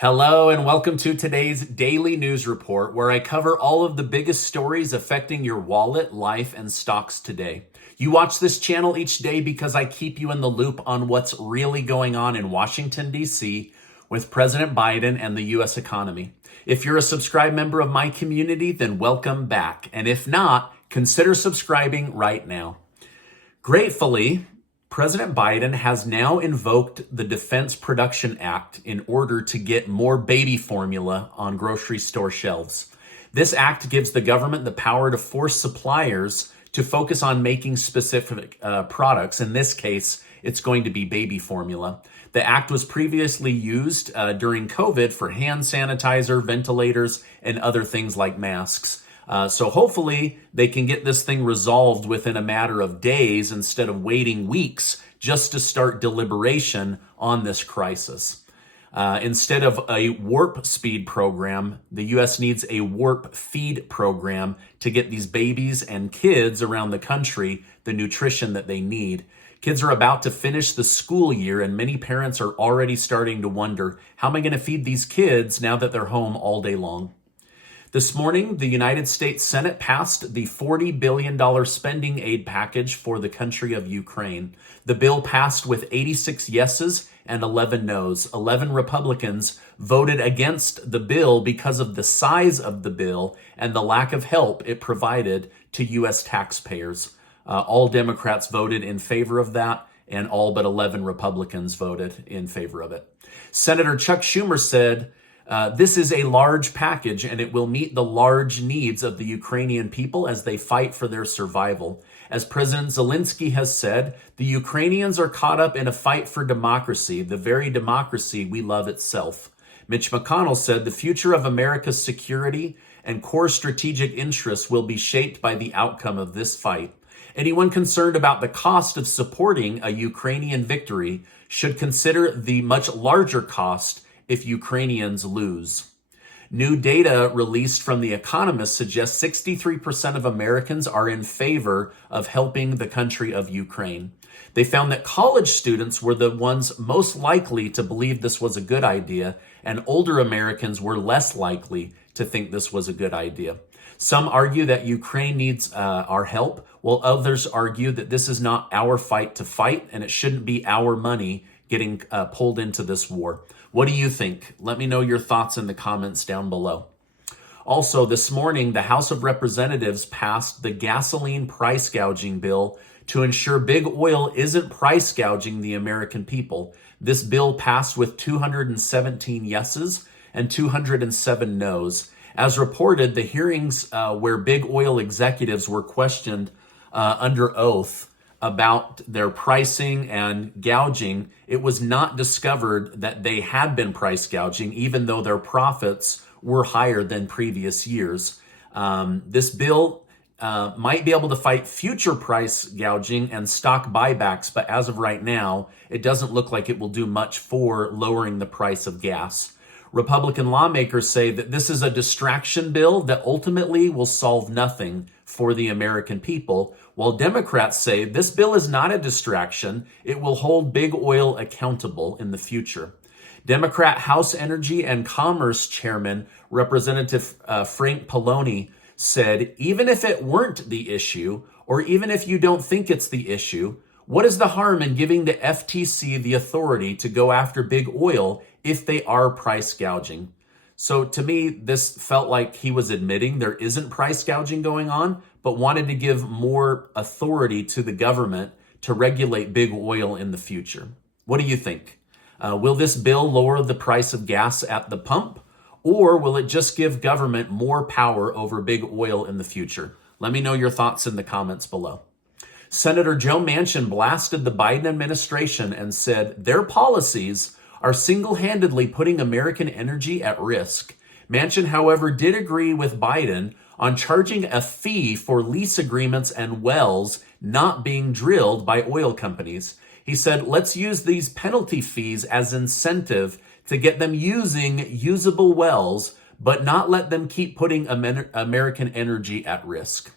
Hello and welcome to today's daily news report where I cover all of the biggest stories affecting your wallet, life, and stocks today. You watch this channel each day because I keep you in the loop on what's really going on in Washington, D.C. with President Biden and the U.S. economy. If you're a subscribed member of my community, then welcome back. And if not, consider subscribing right now. Gratefully, President Biden has now invoked the Defense Production Act in order to get more baby formula on grocery store shelves. This act gives the government the power to force suppliers to focus on making specific products. In this case, it's going to be baby formula. The act was previously used during COVID for hand sanitizer, ventilators, and other things like masks. So hopefully they can get this thing resolved within a matter of days instead of waiting weeks just to start deliberation on this crisis. Instead of a warp speed program, the U.S. needs a warp feed program to get these babies and kids around the country the nutrition that they need. Kids are about to finish the school year, and many parents are already starting to wonder, how am I going to feed these kids now that they're home all day long? This morning, the United States Senate passed the $40 billion spending aid package for the country of Ukraine. The bill passed with 86 yeses and 11 noes. 11 Republicans voted against the bill because of the size of the bill and the lack of help it provided to U.S. taxpayers. All Democrats voted in favor of that, and all but 11 Republicans voted in favor of it. Senator Chuck Schumer said, this is a large package and it will meet the large needs of the Ukrainian people as they fight for their survival. As President Zelensky has said, the Ukrainians are caught up in a fight for democracy, the very democracy we love itself. Mitch McConnell said the future of America's security and core strategic interests will be shaped by the outcome of this fight. Anyone concerned about the cost of supporting a Ukrainian victory should consider the much larger cost if Ukrainians lose. New data released from The Economist suggests 63% of Americans are in favor of helping the country of Ukraine. They found that college students were the ones most likely to believe this was a good idea, and older Americans were less likely to think this was a good idea. Some argue that Ukraine needs our help, while others argue that this is not our fight to fight, and it shouldn't be our money getting pulled into this war. What do you think? Let me know your thoughts in the comments down below. Also, this morning, the House of Representatives passed the gasoline price gouging bill to ensure big oil isn't price gouging the American people. This bill passed with 217 yeses and 207 noes. As reported, the hearings where big oil executives were questioned under oath about their pricing and gouging, it was not discovered that they had been price gouging, even though their profits were higher than previous years. This bill might be able to fight future price gouging and stock buybacks, but as of right now, it doesn't look like it will do much for lowering the price of gas. Republican lawmakers say that this is a distraction bill that ultimately will solve nothing for the American people, while Democrats say this bill is not a distraction. It will hold big oil accountable in the future. Democrat House Energy and Commerce Chairman Representative Frank Pallone said, even if it weren't the issue, or even if you don't think it's the issue, what is the harm in giving the FTC the authority to go after big oil if they are price gouging? So to me, this felt like he was admitting there isn't price gouging going on, but wanted to give more authority to the government to regulate big oil in the future. What do you think? Will this bill lower the price of gas at the pump, or will it just give government more power over big oil in the future? Let me know your thoughts in the comments below. Senator Joe Manchin blasted the Biden administration and said their policies are single-handedly putting American energy at risk. Manchin, however, did agree with Biden on charging a fee for lease agreements and wells not being drilled by oil companies. He said, let's use these penalty fees as incentive to get them using usable wells, but not let them keep putting American energy at risk.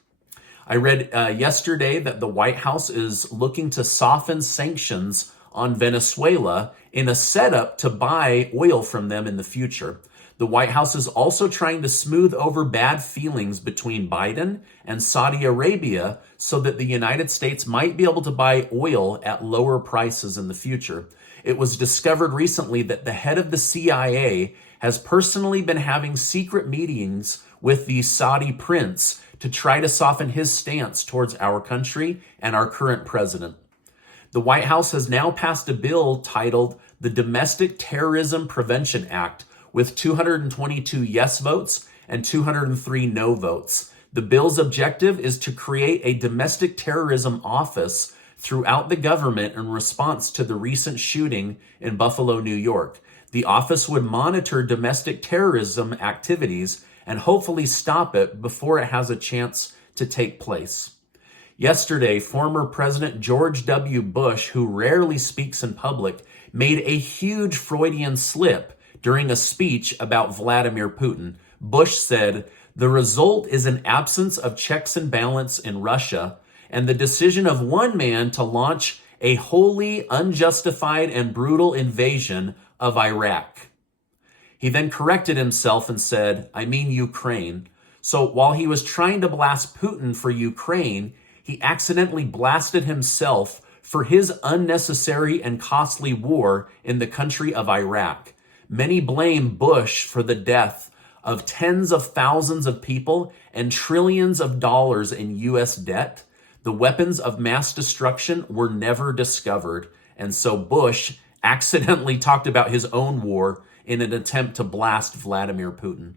I read yesterday that the White House is looking to soften sanctions on Venezuela in a setup to buy oil from them in the future. The White House is also trying to smooth over bad feelings between Biden and Saudi Arabia so that the United States might be able to buy oil at lower prices in the future. It was discovered recently that the head of the CIA has personally been having secret meetings with the Saudi prince to try to soften his stance towards our country and our current president. The White House has now passed a bill titled the Domestic Terrorism Prevention Act with 222 yes votes and 203 no votes. The bill's objective is to create a domestic terrorism office throughout the government in response to the recent shooting in Buffalo, New York. The office would monitor domestic terrorism activities and hopefully stop it before it has a chance to take place. Yesterday, former President George W. Bush, who rarely speaks in public, made a huge Freudian slip during a speech about Vladimir Putin. Bush said, "The result is an absence of checks and balance in Russia and the decision of one man to launch a wholly unjustified and brutal invasion of Iraq." He then corrected himself and said, "I mean Ukraine." So while he was trying to blast Putin for Ukraine, he accidentally blasted himself for his unnecessary and costly war in the country of Iraq. Many blame Bush for the death of tens of thousands of people and trillions of dollars in U.S. debt. The weapons of mass destruction were never discovered. And so Bush accidentally talked about his own war in an attempt to blast Vladimir Putin.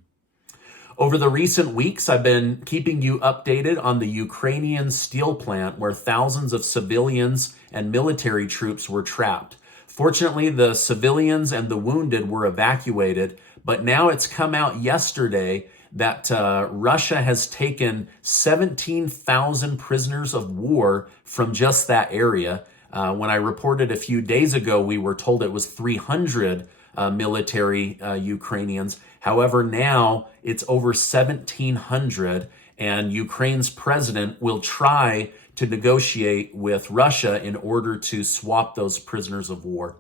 Over the recent weeks, I've been keeping you updated on the Ukrainian steel plant where thousands of civilians and military troops were trapped. Fortunately, the civilians and the wounded were evacuated, but now it's come out yesterday that Russia has taken 17,000 prisoners of war from just that area. When I reported a few days ago, we were told it was 300 military Ukrainians. However, now it's over 1,700, and Ukraine's president will try to negotiate with Russia in order to swap those prisoners of war.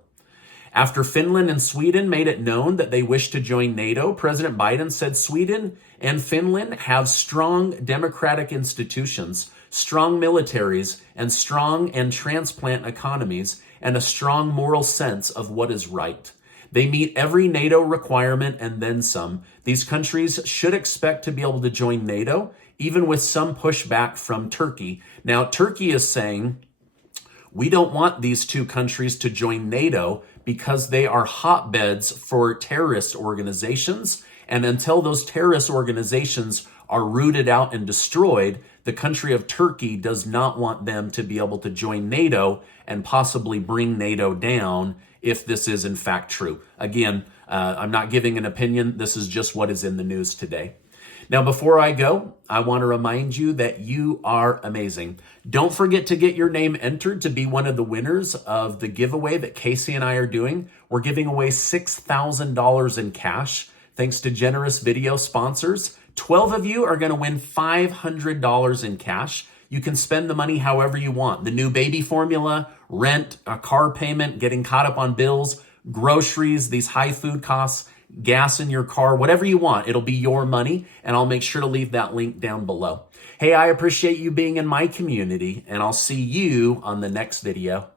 After Finland and Sweden made it known that they wish to join NATO, President Biden said Sweden and Finland have strong democratic institutions, strong militaries, and strong and transplant economies, and a strong moral sense of what is right. They meet every NATO requirement and then some. These countries should expect to be able to join NATO, even with some pushback from Turkey. Now, Turkey is saying, we don't want these two countries to join NATO because they are hotbeds for terrorist organizations. And until those terrorist organizations are rooted out and destroyed, the country of Turkey does not want them to be able to join NATO and possibly bring NATO down if this is in fact true. Again, I'm not giving an opinion. This is just what is in the news today. Now, before I go, I want to remind you that you are amazing. Don't forget to get your name entered to be one of the winners of the giveaway that Casey and I are doing. We're giving away $6,000 in cash, thanks to generous video sponsors. 12 of you are going to win $500 in cash. You can spend the money however you want. The new baby formula, rent, a car payment, getting caught up on bills, groceries, these high food costs, gas in your car, whatever you want. It'll be your money, and I'll make sure to leave that link down below. Hey, I appreciate you being in my community, and I'll see you on the next video.